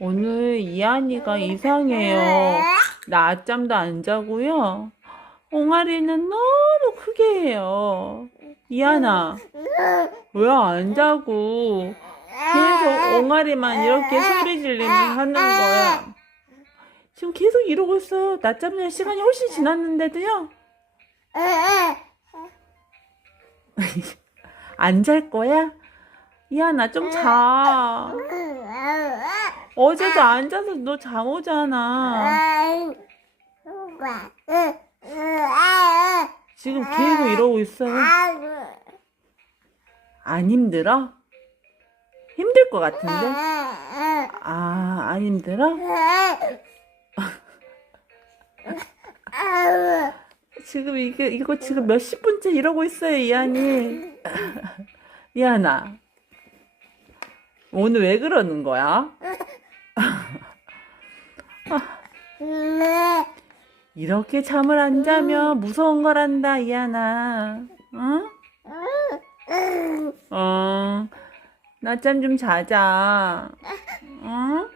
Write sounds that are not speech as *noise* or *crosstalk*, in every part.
오늘 이한이가 이상해요. 낮잠도 안 자고요. 옹알이는 너무 크게 해요. 이한아, 왜 안 자고 계속 옹알이만 이렇게 소리 지르며 하는 거야? 지금 계속 이러고 있어요. 낮잠 잘 시간이 훨씬 지났는데도요. *laughs* 안 잘 거야? 이한아, 좀 자. *laughs* 어제도 안 자서 너 잠 오잖아. 지금 계속 이러고 있어요. 안 힘들어? 힘들 것 같은데? 아, 안 힘들어? 지금 이게, 이거 지금 몇십 분째 이러고 있어요, 이한이. 이한아. *laughs* 오늘 왜 그러는 거야? 이렇게 잠을 안 자면 무서운 거란다, 이한아. 응? 어, 낮잠 좀 자자. 응?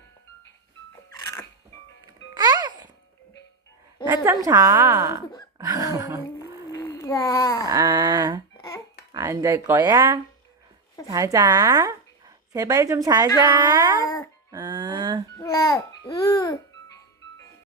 낮잠 자. 아, 안 잘 거야? 자자. 제발 좀 자자. 어.